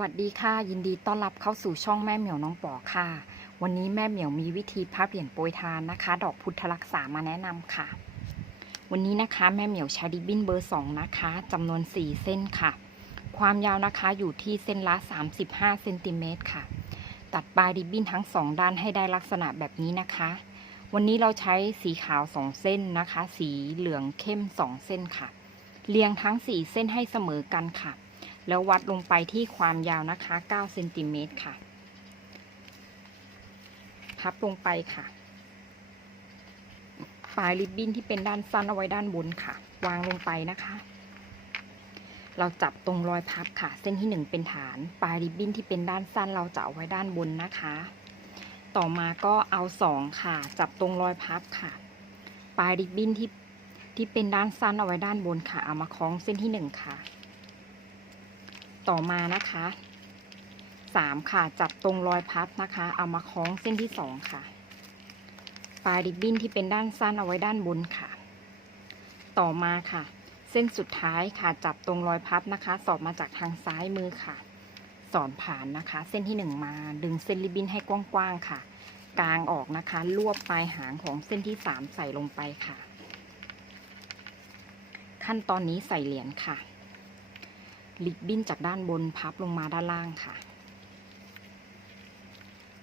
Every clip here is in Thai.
วัสดีค่ะ ยินดีต้อนรับเข้าสู่ช่องแม่เหมียวน้องปอค่ะ วันนี้แม่เหมียวมีวิธีพับเหรียญโปรยทานนะคะ ดอกพุทธรักษามาแนะนำค่ะ วันนี้นะคะแม่เหมียวใช้ริบบิ้นเบอร์สองนะคะจำนวน 4 เส้นค่ะ ความยาวนะคะอยู่ที่เส้นละ 35เซนติเมตรค่ะ ตัดปลายริบบิ้นทั้ง 2 ด้านให้ได้ลักษณะแบบนี้นะคะ วันนี้เราใช้สีขาว 2 เส้นนะคะ สีเหลืองเข้ม 2 เส้นค่ะ เรียงทั้ง 4 เส้นให้เสมอกันค่ะ แล้ววัดลงไปที่ความยาวนะคะ9เซนติเมตรค่ะ พับลงไปค่ะ ปลายริบบิ้นที่เป็นด้านสั้นเอาไว้ด้านบนค่ะ วางลงไปนะคะ เราจับตรงรอยพับค่ะ เส้นที่ 1 เป็นฐาน ปลายริบบิ้นที่เป็นด้านสั้นเราจะเอาไว้ด้านบนนะคะ ต่อมาก็เอาสองค่ะ จับตรงรอยพับค่ะ ปลายริบบิ้นที่ที่เป็นด้านสั้นเอาไว้ด้านบนค่ะ เอามาคล้องเส้นที่หนึ่งค่ะ ต่อมานะคะสามค่ะจับตรงรอยพับนะคะ เอามาคล้องเส้นที่สองค่ะ ปลายริบบิ้นที่เป็นด้านสั้นเอาไว้ด้านบนค่ะ ต่อมาค่ะ เส้นสุดท้ายค่ะจับตรงรอยพับนะคะ สอดมาจากทางซ้ายมือค่ะ สอนผ่านนะคะ เส้นที่หนึ่งมาดึงเส้นริบบิ้นให้กว้างๆค่ะ กลางออกนะคะ รวบปลายหางของเส้นที่สามใส่ลงไปค่ะ ขั้นตอนนี้ใส่เหรียญค่ะ ริบบิ้นจากด้านบนพับลงมาด้านล่างค่ะ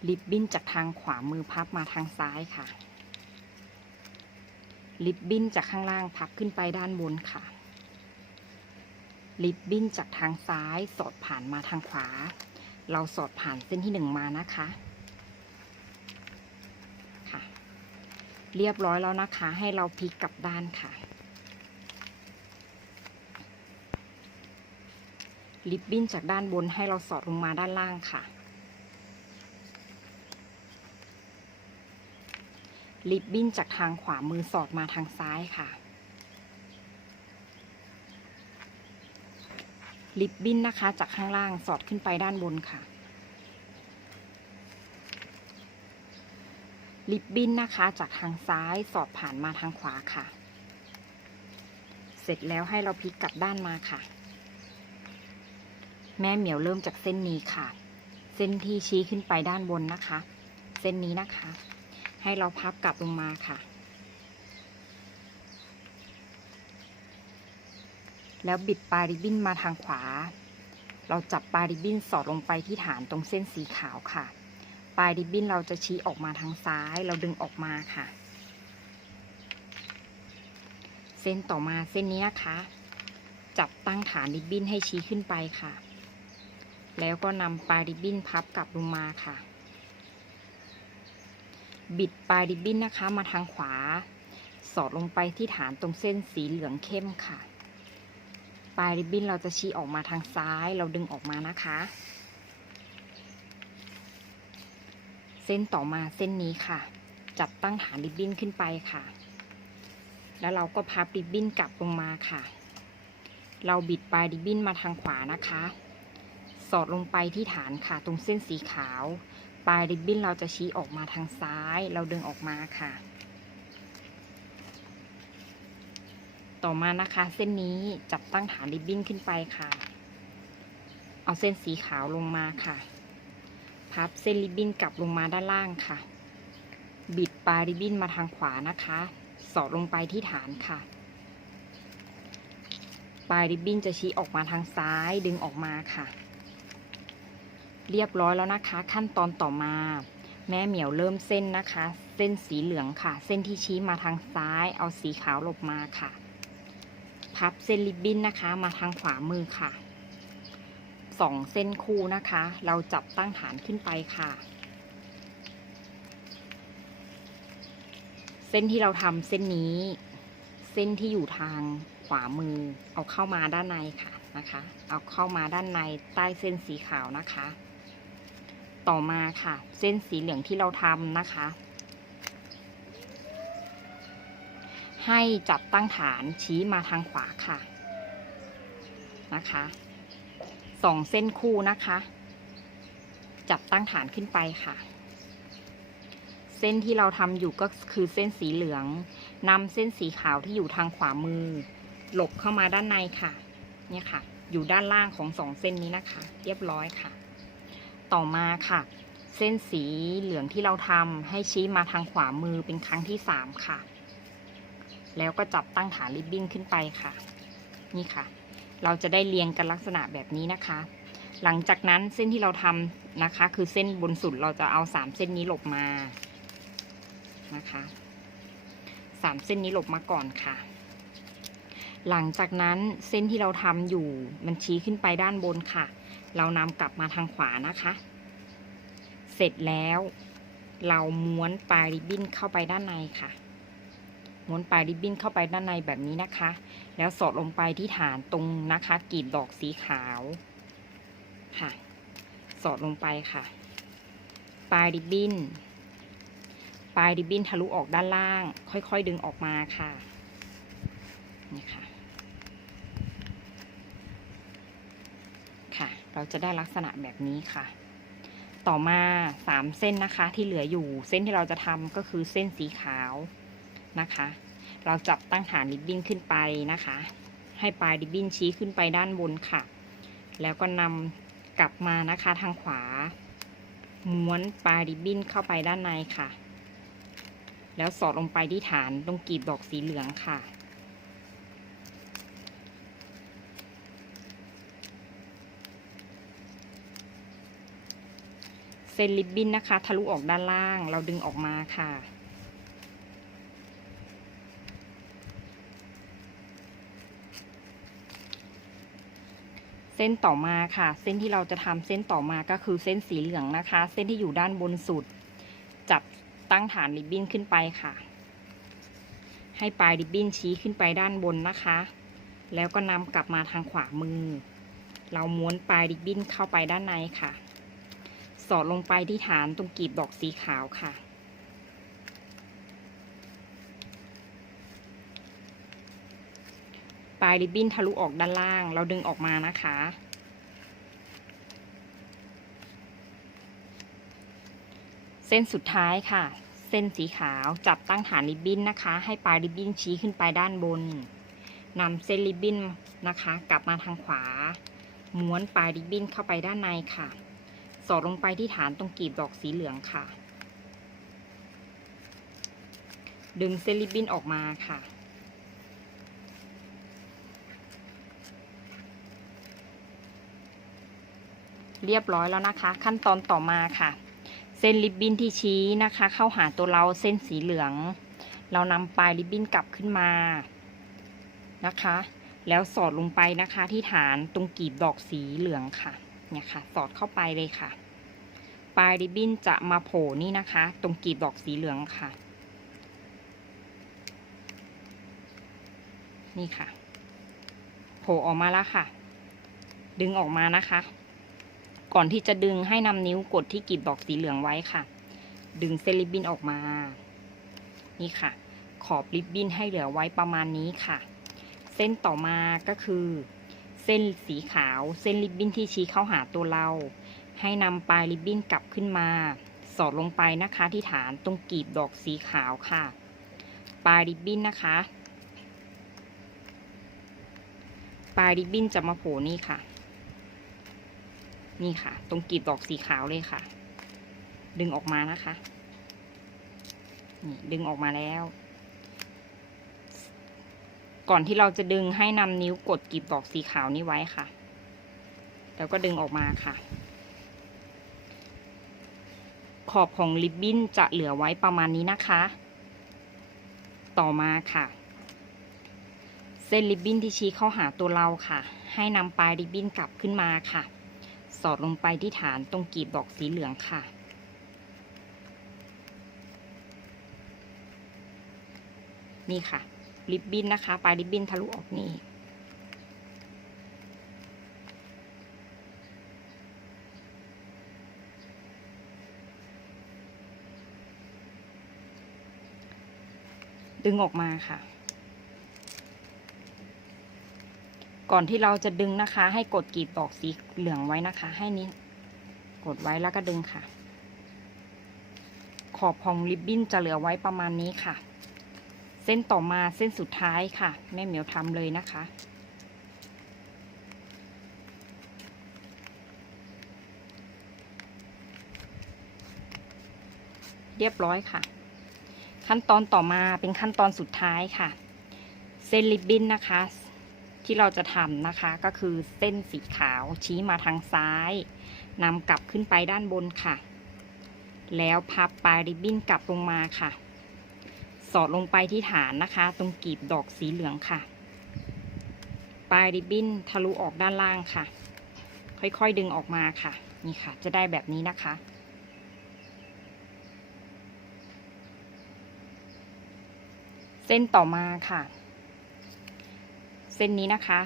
ริบบิ้นจากทางขวามือพับมาทางซ้ายค่ะริบบิ้นจากข้างล่างพับขึ้นไปด้านบนค่ะริบบิ้นจากทางซ้ายสอดผ่านมาทางขวา เราสอดผ่านเส้นที่หนึ่งมานะคะค่ะเรียบร้อยแล้วนะคะ ให้เราพลิกกลับด้านค่ะ ริบบิ้นจากด้านบนให้เราสอดลงมาด้านล่างค่ะ ริบบิ้นจากทางขวามือสอดมาทางซ้ายค่ะ ริบบิ้นนะคะจากข้างล่างสอดขึ้นไปด้านบนค่ะ ริบบิ้นนะคะจากทางซ้ายสอดผ่านมาทางขวาค่ะ เสร็จแล้วให้เราพลิกกลับด้านมาค่ะ แม่เหมียวเริ่มจากเส้นนี้ค่ะ เส้นที่ชี้ขึ้นไปด้านบนนะคะ เส้นนี้นะคะ ให้เราพับกลับลงมาค่ะ แล้วบิดปลายริบบิ้นมาทางขวา เราจับปลายริบบิ้นสอดลงไปที่ฐานตรงเส้นสีขาวค่ะ ปลายริบบิ้นเราจะชี้ออกมาทางซ้าย เราดึงออกมาค่ะ เส้นต่อมาเส้นนี้นะคะจับตั้งฐานริบบิ้นให้ชี้ขึ้นไปค่ะ แล้วก็นำปลายริบบิ้นพับกลับลงมาค่ะ บิดปลายริบบิ้นนะคะ มาทางขวา สอดลงไปที่ฐานตรงเส้นสีเหลืองเข้มค่ะ ปลายริบบิ้นเราจะชี้ออกมาทางซ้ายเราดึงออกมานะคะ เส้นต่อมาเส้นนี้ค่ะ จับตั้งฐานริบบิ้นขึ้นไปค่ะ แล้วเราก็พับริบบิ้นกลับลงมาค่ะ เราบิดปลายริบบิ้นมาทางขวานะคะ สอดลงไปที่ฐานค่ะ ตรงเส้นสีขาว ปลายริบบิ้นเราจะชี้ออกมาทางซ้าย เราดึงออกมาค่ะ ต่อมานะคะเส้นนี้จับตั้งฐานริบบิ้นขึ้นไปค่ะ เอาเส้นสีขาวลงมาค่ะ พับเส้นริบบิ้นกลับลงมาด้านล่างค่ะ บิดปลายริบบิ้นมาทางขวานะคะ สอดลงไปที่ฐานค่ะปลายริบบิ้นจะชี้ออกมาทางซ้ายดึงออกมาค่ะ เรียบร้อยแล้วนะคะ ขั้นตอนต่อมา แม่เหมียวเริ่มเส้นนะคะ เส้นสีเหลืองค่ะ เส้นที่ชี้มาทางซ้าย เอาสีขาวหลบมาค่ะ พับเส้นริบบิ้นนะคะ มาทางขวามือค่ะสองเส้นคู่นะคะ เราจับตั้งฐานขึ้นไปค่ะ เส้นที่เราทำเส้นนี้ เส้นที่อยู่ทางขวามือ เอาเข้ามาด้านในค่ะนะคะ เอาเข้ามาด้านในใต้เส้นสีขาวนะคะ ต่อมาค่ะ เส้นสีเหลืองที่เราทำนะคะ ให้จับตั้งฐานชี้มาทางขวาค่ะนะคะสองเส้นคู่นะคะ จับตั้งฐานขึ้นไปค่ะ เส้นที่เราทำอยู่ก็คือเส้นสีเหลืองนำเส้นสีขาวที่อยู่ทางขวามือ หลบเข้ามาด้านในค่ะ เนี่ยค่ะ อยู่ด้านล่างของสองเส้นนี้นะคะ เรียบร้อยค่ะ ต่อมาค่ะ เส้นสีเหลืองที่เราทำให้ชี้มาทางขวามือเป็นครั้งที่สามค่ะ แล้วก็จับตั้งฐานริบบิ้นขึ้นไปค่ะ นี่ค่ะ เราจะได้เรียงกันลักษณะแบบนี้นะคะ หลังจากนั้นเส้นที่เราทำนะคะ คือเส้นบนสุดเราจะเอาสามเส้นนี้หลบมานะคะสามเส้นนี้หลบมาก่อนค่ะ หลังจากนั้นเส้นที่เราทำอยู่มันชี้ขึ้นไปด้านบนค่ะ เรานำกลับมาทางขวานะคะ เสร็จแล้ว เราม้วนปลายริบบิ้นเข้าไปด้านในค่ะม้วนปลายริบบิ้นเข้าไปด้านในแบบนี้นะคะ แล้วสอดลงไปที่ฐานตรงนะคะกลีบดอกสีขาวค่ะ สอดลงไปค่ะ ปลายริบบิ้น ปลายริบบิ้นทะลุออกด้านล่าง ค่อยๆ ดึงออกมาค่ะ นี่ค่ะ ค่ะ เราจะได้ลักษณะแบบนี้ค่ะ ต่อมาสามเส้นนะคะที่เหลืออยู่เส้นที่เราจะทำก็คือเส้นสีขาวนะคะ เราจับตั้งฐานริบบิ้นขึ้นไปนะคะ ให้ปลายริบบิ้นชี้ขึ้นไปด้านบนค่ะ แล้วก็นำกลับมานะคะทางขวา ม้วนปลายริบบิ้นเข้าไปด้านในค่ะ แล้วสอดลงไปที่ฐานตรงกลีบดอกสีเหลืองค่ะ ส้นริบบิ้นนะคะ ทะลุออกด้านล่าง เราดึงออกมาค่ะ เส้นต่อมาค่ะ เส้นที่เราจะทำเส้นต่อมาก็คือเส้นสีเหลืองนะคะ เส้นที่อยู่ด้านบนสุด จับตั้งฐานริบบิ้นขึ้นไปค่ะ ให้ปลายริบบิ้นชี้ขึ้นไปด้านบนนะคะ แล้วก็นำกลับมาทางขวามือ เราม้วนปลายริบบิ้นเข้าไปด้านในค่ะ สอดลงไปที่ฐานตรงกีบดอกสีขาวค่ะ ปลายริบบิ้นทะลุออกด้านล่าง เราดึงออกมานะคะ เส้นสุดท้ายค่ะ เส้นสีขาวจับตั้งฐานริบบิ้นนะคะ ให้ปลายริบบิ้นชี้ขึ้นไปด้านบนนำเส้นริบบิ้นนะคะ กลับมาทางขวา ม้วนปลายริบบิ้นเข้าไปด้านในค่ะ สอดลงไปที่ฐานตรงกลีบดอกสีเหลืองค่ะ ดึงเส้นริบินออกมาค่ะ เรียบร้อยแล้วนะคะ ขั้นตอนต่อมาค่ะ เส้นริบบิ้นที่ชี้นะคะ เข้าหาตัวเราเส้นสีเหลือง เรานำปลายริบบิ้นกลับขึ้นมานะคะ แล้วสอดลงไปนะคะที่ฐานตรงกลีบดอกสีเหลืองค่ะ เนี่ยค่ะ สอดเข้าไปเลยค่ะ ปลายริบบิ้นจะมาโผล่นี่นะคะ ตรงกลีบดอกสีเหลืองค่ะ นี่ค่ะ โผล่ออกมาแล้วค่ะ ดึงออกมานะคะ ก่อนที่จะดึงให้นำนิ้วกดที่กลีบดอกสีเหลืองไว้ค่ะ ดึงเส้นริบบิ้นออกมา นี่ค่ะ ขอบริบบิ้นให้เหลือไว้ประมาณนี้ค่ะ เส้นต่อมาก็คือ เส้นสีขาว เส้นริบบิ้นที่ชี้เข้าหาตัวเรา ให้นำปลายริบบิ้นกลับขึ้นมา สอดลงไปนะคะที่ฐานตรงกีบดอกสีขาวค่ะ ปลายริบบิ้นนะคะ ปลายริบบิ้นจะมาโผล่นี่ค่ะ นี่ค่ะ ตรงกีบดอกสีขาวเลยค่ะ ดึงออกมานะคะ นี่ดึงออกมาแล้ว ก่อนที่เราจะดึงให้นำนิ้วกดกลีบดอกสีขาวนี้ไว้ค่ะ แล้วก็ดึงออกมาค่ะ ขอบของริบบิ้นจะเหลือไว้ประมาณนี้นะคะ ต่อมาค่ะ เส้นริบบิ้นที่ชี้เข้าหาตัวเราค่ะ ให้นำปลายริบบิ้นกลับขึ้นมาค่ะ สอดลงไปที่ฐานตรงกลีบดอกสีเหลืองค่ะนี่ค่ะ ริบบิ้นนะคะ ปลายริบบิ้นทะลุออกนี่ดึงออกมาค่ะ ก่อนที่เราจะดึงนะคะ ให้กดกรีบดอกสีเหลืองไว้นะคะ ให้นี้กดไว้แล้วก็ดึงค่ะ ขอบของริบบิ้นจะเหลือไว้ประมาณนี้ค่ะ เส้นต่อมาเส้นสุดท้ายค่ะ แม่เหมียวทำเลยนะคะ เรียบร้อยค่ะ ขั้นตอนต่อมาเป็นขั้นตอนสุดท้ายค่ะ เส้นริบบิ้นนะคะ ที่เราจะทำนะคะก็คือเส้นสีขาวชี้มาทางซ้ายนำกลับขึ้นไปด้านบนค่ะ แล้วพับปลายริบบิ้นกลับลงมาค่ะ สอดลงไปที่ฐานนะคะ ตรงกีบดอกสีเหลืองค่ะ ปลายริบบิ้นทะลุออกด้านล่างค่ะ ค่อยๆดึงออกมาค่ะ นี่ค่ะ จะได้แบบนี้นะคะ เส้นต่อมาค่ะ เส้นนี้นะคะ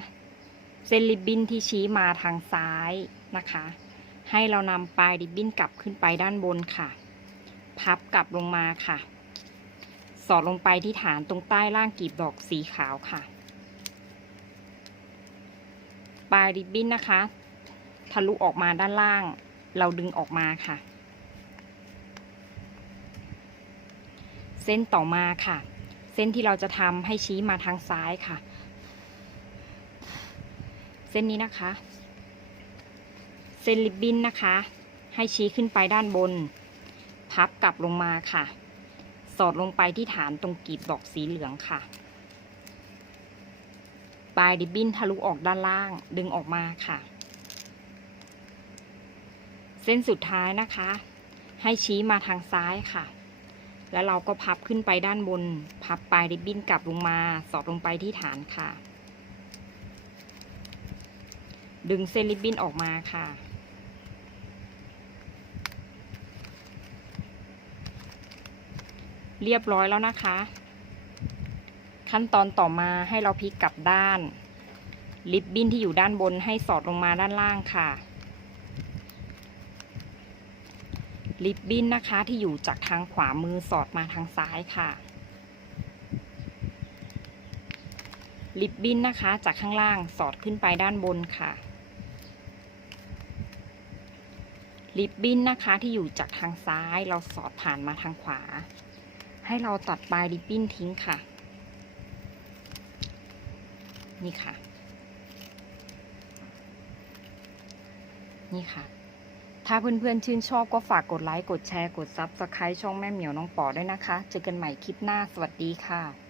เส้นริบบิ้นที่ชี้มาทางซ้ายนะคะ ให้เรานำปลายริบบิ้นกลับขึ้นไปด้านบนค่ะ พับกลับลงมาค่ะ สอดลงไปที่ฐานตรงใต้ล่างกีบดอกสีขาวค่ะ ปลายริบบิ้นนะคะ ทะลุออกมาด้านล่าง เราดึงออกมาค่ะ เส้นต่อมาค่ะ เส้นที่เราจะทำให้ชี้มาทางซ้ายค่ะ เส้นนี้นะคะ เส้นริบบิ้นนะคะ ให้ชี้ขึ้นไปด้านบน พับกลับลงมาค่ะ สอดลงไปที่ฐานตรงกีบดอกสีเหลืองค่ะ ปลายริบบิ้นทะลุออกด้านล่างดึงออกมาค่ะ เส้นสุดท้ายนะคะ ให้ชี้มาทางซ้ายค่ะ แล้วเราก็พับขึ้นไปด้านบน พับปลายริบบิ้นกลับลงมา สอดลงไปที่ฐานค่ะ ดึงเส้นริบบิ้นออกมาค่ะ เรียบร้อยแล้วนะคะ ขั้นตอนต่อมาให้เราพลิกกลับด้านริบบิ้นที่อยู่ด้านบนให้สอดลงมาด้านล่างค่ะริบบิ้นนะคะที่อยู่จากทางขวามือสอดมาทางซ้ายค่ะริบบิ้นนะคะจากข้างล่างสอดขึ้นไปด้านบนค่ะริบบิ้นนะคะที่อยู่จากทางซ้ายเราสอดผ่านมาทางขวา ให้เราตัดปลายริบบิ้นทิ้งค่ะ นี่ค่ะ นี่ค่ะ ถ้าเพื่อนๆชื่นชอบก็ฝากกดไลค์ กดแชร์ กดซับสไครต์ช่องแม่เหมียวน้องปอด้วยนะคะ เจอกันใหม่คลิปหน้า สวัสดีค่ะ